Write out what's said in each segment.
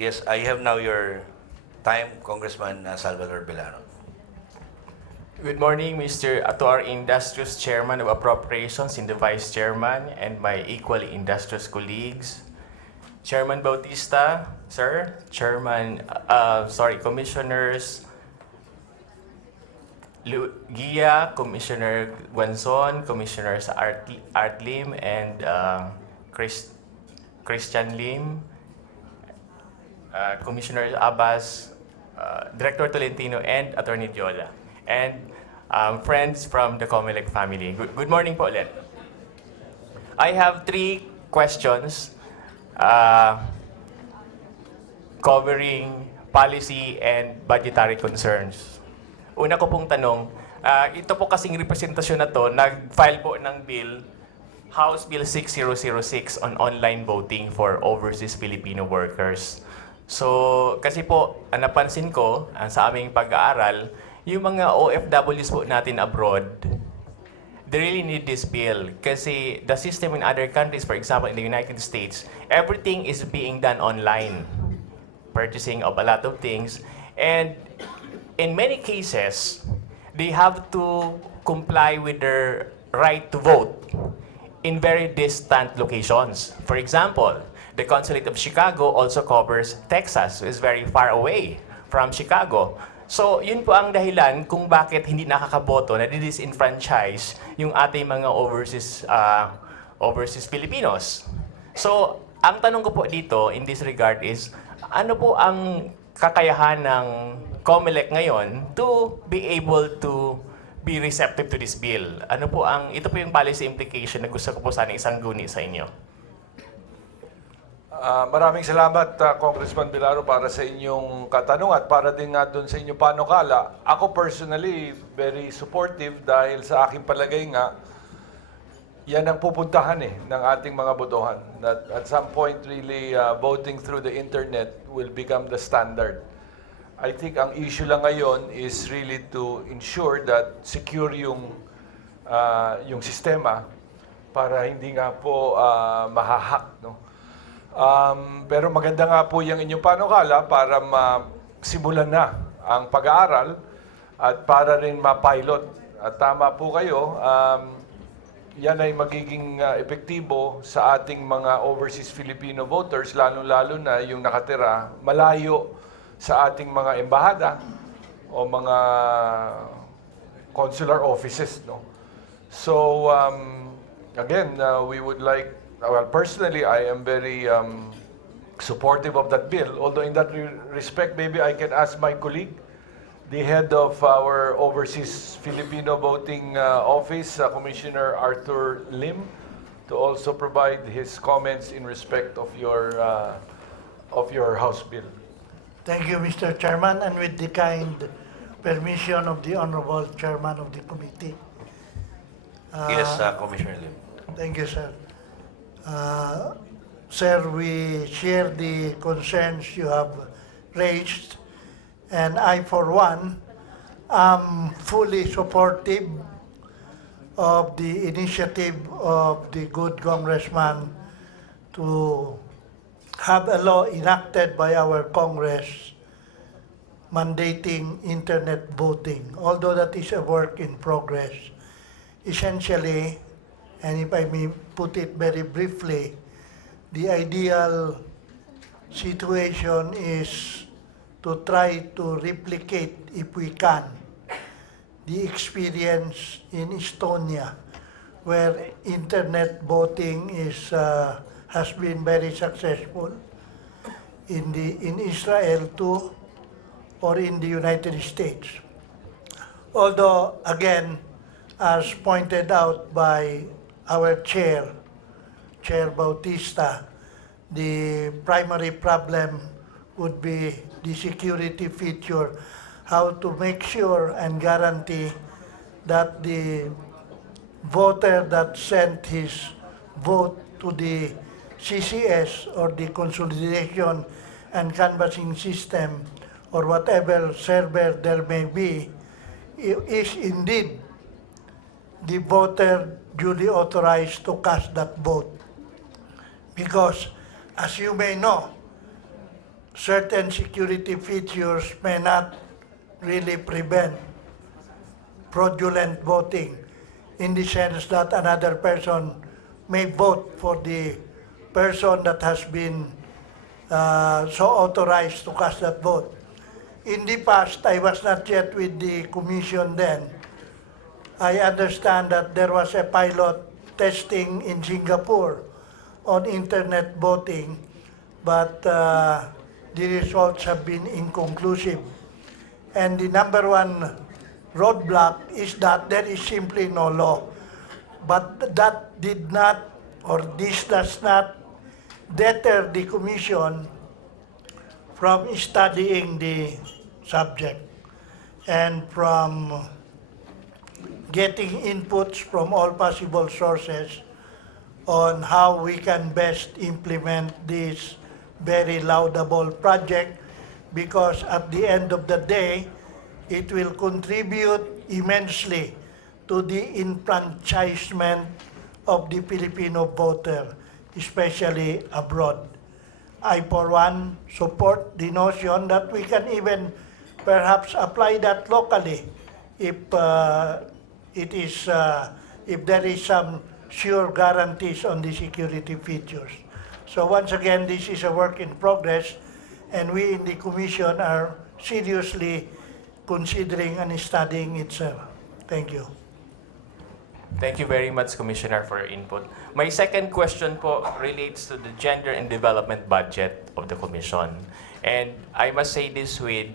Yes, I have now your time, Congressman Salvador Belaro. Good morning, Mr. To our industrious Chairman of Appropriations and the Vice Chairman and my equally industrious colleagues. Chairman Bautista, sir, Commissioners Gia, Commissioner Guanzon, Commissioners Art Lim, and Christian Lim, Commissioner Abbas, Director Tolentino, and Attorney Diola. And friends from the COMELEC family. Good morning po ulit. I have 3 questions covering policy and budgetary concerns. Una ko pong tanong, ito po kasing representasyon na to, nag-file po ng bill, House Bill 6006 on online voting for overseas Filipino workers. So, kasi po, napansin ko sa aming pag-aaral, yung mga OFWs po natin abroad, they really need this bill. Kasi the system in other countries, for example, in the United States, everything is being done online. Purchasing of a lot of things. And in many cases, they have to comply with their right to vote in very distant locations. For example, the Consulate of Chicago also covers Texas, which is very far away from Chicago. So, yun po ang dahilan kung bakit hindi nakakaboto, na-disenfranchise yung ating mga overseas Filipinos. So, ang tanong ko po dito in this regard is, ano po ang kakayahan ng COMELEC ngayon to be able to be receptive to this bill? Ito po yung policy implication na gusto ko po sana isang guni sa inyo. Maraming salamat, Congressman Belaro, para sa inyong katanungan at para din nga doon sa inyong panukala. Ako personally, very supportive dahil sa aking palagay nga, yan ang pupuntahan ng ating mga botohan. That at some point, really, voting through the internet will become the standard. I think ang issue lang ngayon is really to ensure that secure yung sistema para hindi nga po mahahack, no? Pero maganda nga po yung inyong panukala para masimulan na ang pag-aaral at para rin ma-pilot. At tama po kayo, yan ay magiging epektibo sa ating mga overseas Filipino voters, lalo-lalo na yung nakatira malayo sa ating mga embahada o mga consular offices, no? So, again, we would like, well, personally, I am very supportive of that bill. Although in that respect, maybe I can ask my colleague, the head of our Overseas Filipino Voting Office, Commissioner Arthur Lim, to also provide his comments in respect of your House bill. Thank you, Mr. Chairman, and with the kind permission of the Honorable Chairman of the Committee. Yes, Commissioner Lim. Thank you, sir. Sir, we share the concerns you have raised, and I, for one, am fully supportive of the initiative of the good congressman to have a law enacted by our Congress mandating internet voting, although that is a work in progress. Essentially, and if I may put it very briefly, the ideal situation is to try to replicate, if we can, the experience in Estonia, where internet voting has been very successful, in Israel too, or in the United States. Although, again, as pointed out by our Chair Bautista, the primary problem would be the security feature, how to make sure and guarantee that the voter that sent his vote to the CCS or the consolidation and canvassing system or whatever server there may be is indeed the voter duly authorized to cast that vote. Because, as you may know, certain security features may not really prevent fraudulent voting, in the sense that another person may vote for the person that has been so authorized to cast that vote. In the past, I was not yet with the commission then. I understand that there was a pilot testing in Singapore on internet voting, but the results have been inconclusive. And the number one roadblock is that there is simply no law. But that did not, or this does not deter the commission from studying the subject and from getting inputs from all possible sources on how we can best implement this very laudable project, because at the end of the day, it will contribute immensely to the enfranchisement of the Filipino voter, especially abroad. I, for one, support the notion that we can even perhaps apply that locally if if there is some sure guarantees on the security features. So once again, this is a work in progress, and we in the Commission are seriously considering and studying it, sir. Thank you. Thank you very much, Commissioner, for your input. My second question po relates to the gender and development budget of the Commission. And I must say this with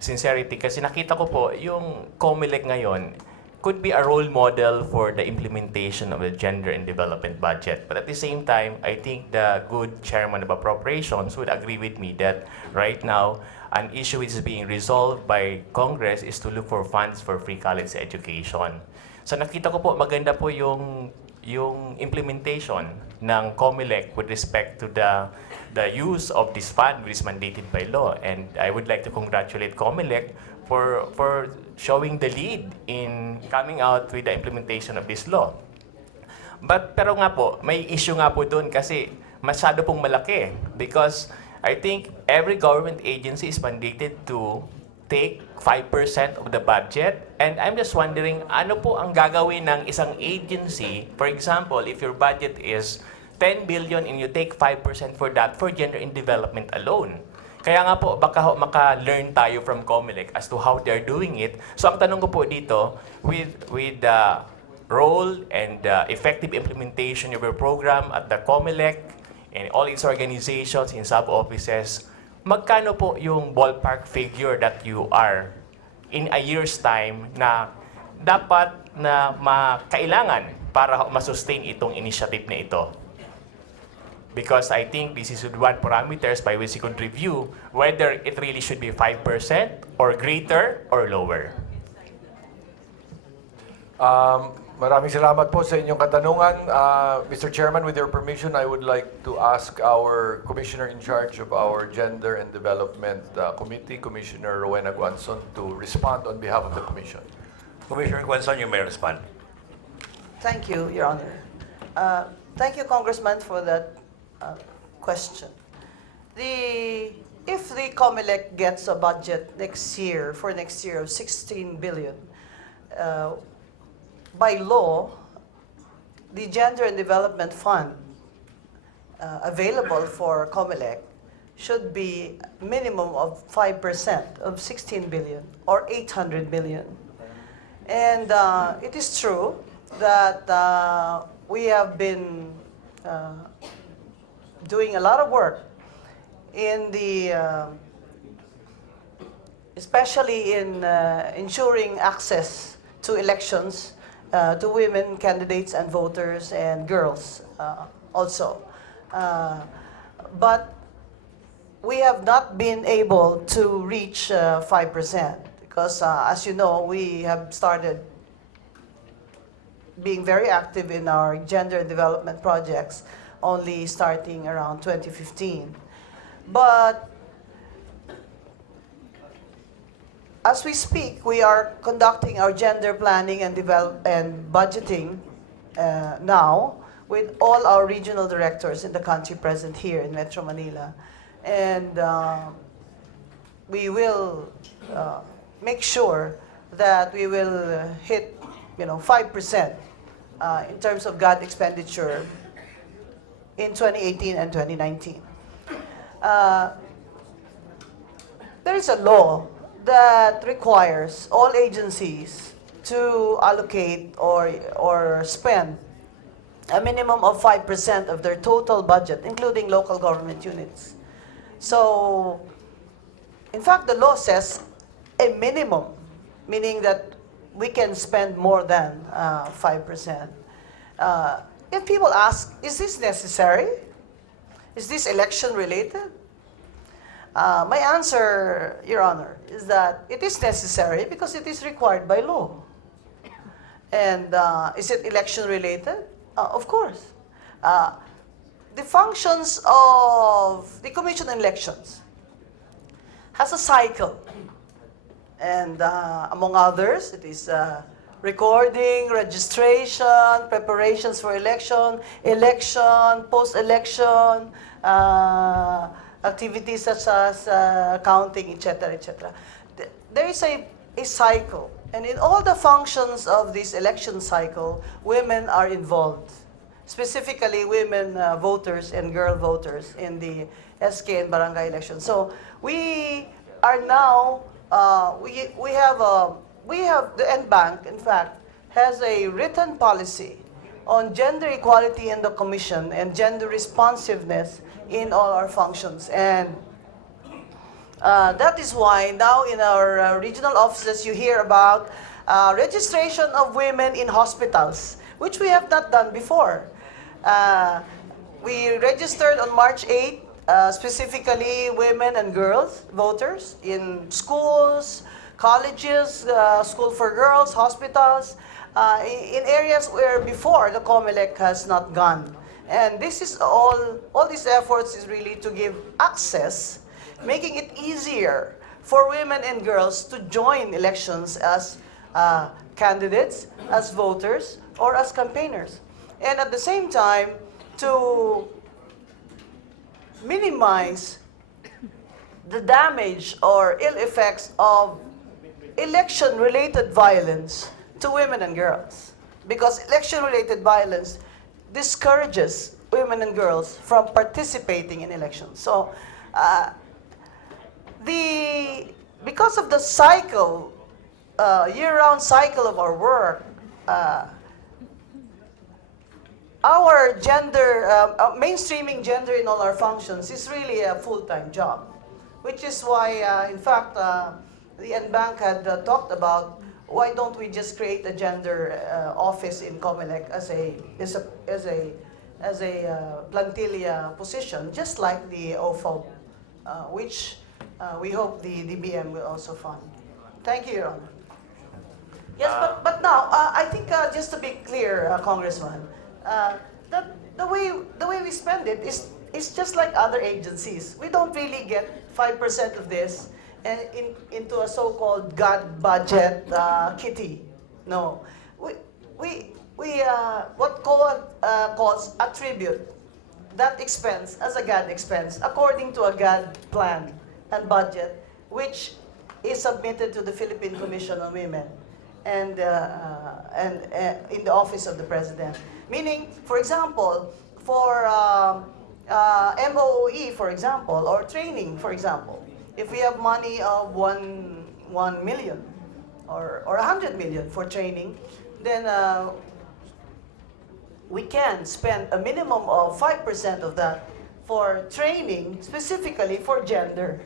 sincerity, kasi nakita ko po yung COMELEC ngayon could be a role model for the implementation of the gender and development budget. But at the same time, I think the good chairman of appropriations would agree with me that right now, an issue which is being resolved by Congress is to look for funds for free college education. So nakita ko po, maganda po yung implementation ng COMELEC with respect to the use of this fund which is mandated by law. And I would like to congratulate COMELEC for showing the lead in coming out with the implementation of this law. Pero nga po, may issue nga po doon kasi masyado pong malaki, because I think every government agency is mandated to take 5% of the budget. And I'm just wondering, ano po ang gagawin ng isang agency? For example, if your budget is 10 billion and you take 5% for that, for gender and development alone. Kaya nga po, baka maka-learn tayo from COMELEC as to how they're doing it. So ang tanong ko po dito, with the role and effective implementation of your program at the COMELEC and all its organizations in sub-offices, magkano po yung ballpark figure that you are in a year's time na dapat na kailangan para masustain itong initiative na ito? Because I think this is one parameters by which you could review whether it really should be 5% or greater or lower. Maraming salamat po sa inyong katanungan. Mr. Chairman, with your permission, I would like to ask our Commissioner in charge of our Gender and Development Committee, Commissioner Rowena Guanzon, to respond on behalf of the Commission. Commissioner Guanzon, you may respond. Thank you, Your Honor. Thank you, Congressman, for that question. If the COMELEC gets a budget for next year of 16 billion, by law, the Gender and Development Fund available for COMELEC should be minimum of 5% of 16 billion or 800 million. And it is true that we have been doing a lot of work in especially in ensuring access to elections to women candidates and voters and girls also. But we have not been able to reach 5% because, as you know, we have started being very active in our gender development projects only starting around 2015. But as we speak, we are conducting our gender planning and budgeting now with all our regional directors in the country present here in Metro Manila. And we will make sure that we will hit 5% in terms of GAD expenditure in 2018 and 2019. There is a law that requires all agencies to allocate or spend a minimum of 5% of their total budget, including local government units. So, in fact, the law says a minimum, meaning that we can spend more than 5%. If people ask, is this necessary? Is this election related? My answer, Your Honor, is that it is necessary because it is required by law. And is it election related? Of course. The functions of the Commission on Elections has a cycle. And among others, it is recording, registration, preparations for election, post-election, activities such as counting, etc., etc. There is a cycle. And in all the functions of this election cycle, women are involved. Specifically, women voters and girl voters in the SK and barangay elections. So we are now, we have the NBank, in fact, has a written policy on gender equality in the commission and gender responsiveness in all our functions. And that is why now in our regional offices you hear about registration of women in hospitals, which we have not done before. We registered on March 8, specifically women and girls voters in schools, colleges, school for girls, hospitals, in areas where before the COMELEC has not gone. And this is all these efforts is really to give access, making it easier for women and girls to join elections as candidates, as voters, or as campaigners. And at the same time, to minimize the damage or ill effects of election-related violence to women and girls. Because election-related violence discourages women and girls from participating in elections. So, because of the cycle, year-round cycle of our work, our gender, mainstreaming gender in all our functions is really a full-time job, which is why, in fact, the NBank had talked about why don't we just create a gender office in COMELEC as a plantilla position, just like the OFO, which we hope the DBM will also fund. Thank you, Your Honor. Yes, but now I think just to be clear, Congressman, the way we spend it is just like other agencies. We don't really get 5% of this and into a so-called GAD budget kitty. No, we what calls attribute that expense as a GAD expense according to a GAD plan and budget, which is submitted to the Philippine Commission on Women and in the Office of the President. Meaning, for example, for MOE, for example, or training, for example, if we have money of 1 million or 100 million for training, then we can spend a minimum of 5% of that for training, specifically for gender,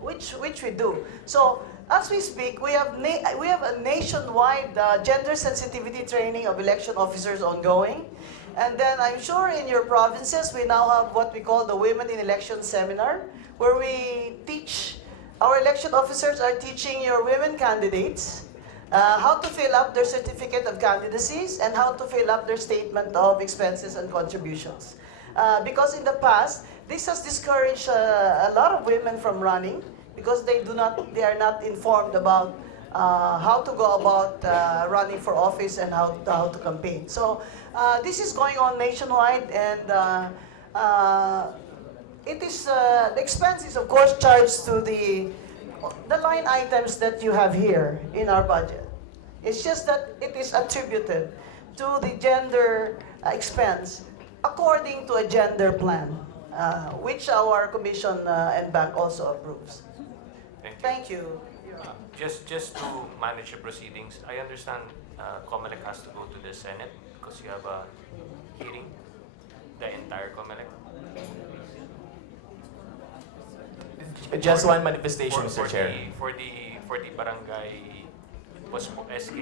which we do. So, as we speak, we have a nationwide gender sensitivity training of election officers ongoing. And then I'm sure in your provinces, we now have what we call the Women in Elections Seminar, where we teach, our election officers are teaching your women candidates how to fill up their certificate of candidacies and how to fill up their statement of expenses and contributions. Because in the past, this has discouraged a lot of women from running because they are not informed about how to go about running for office and how to campaign. So this is going on nationwide, and it is the expense is of course charged to the line items that you have here in our budget. It's just that it is attributed to the gender expense according to a gender plan, which our commission and bank also approves. Thank you. Just to manage the proceedings, I understand COMELEC has to go to the Senate because you have a hearing, the entire COMELEC. Just one manifestation, Mr. Chair. For the barangay SK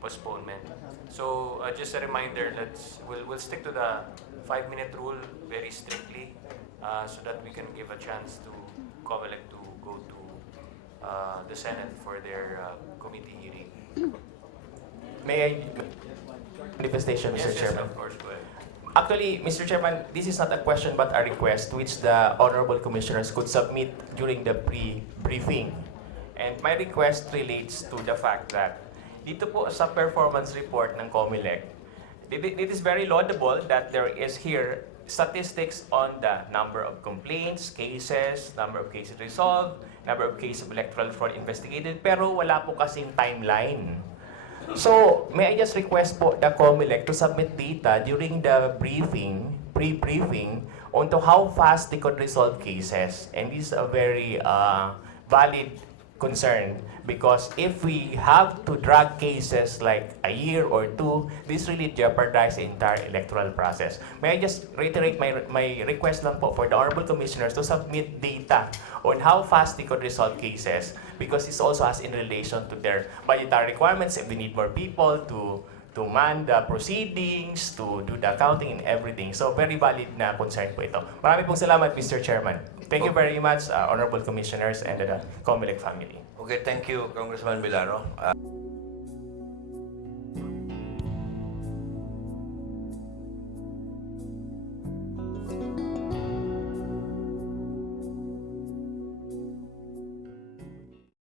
postponement. So just a reminder, we'll stick to the 5-minute rule very strictly, so that we can give a chance to COMELEC to go to the Senate for their committee hearing. May I manifestation, Mr. Yes, Chairman? of course, go ahead. Actually, Mr. Chairman, this is not a question but a request which the honorable commissioners could submit during the pre-briefing. And my request relates to the fact that dito po sa performance report ng COMELEC, it is very laudable that there is here statistics on the number of complaints, cases, number of cases resolved, number of cases of electoral fraud investigated, pero wala po kasing timeline. So, may I just request po the COMELEC to submit data during the briefing, pre-briefing, on to how fast they could resolve cases. And this is a very valid concern, because if we have to drag cases like a year or two, this really jeopardizes the entire electoral process. May I just reiterate my request lang po for the honorable commissioners to submit data on how fast they could resolve cases, because this also has in relation to their budgetary requirements, if we need more people to man the proceedings, to do the accounting and everything. So very valid na concern po ito. Marami pong salamat, Mr. Chairman. Thank you very much, honorable commissioners and the COMELEC family. Okay, thank you, Congressman Belaro.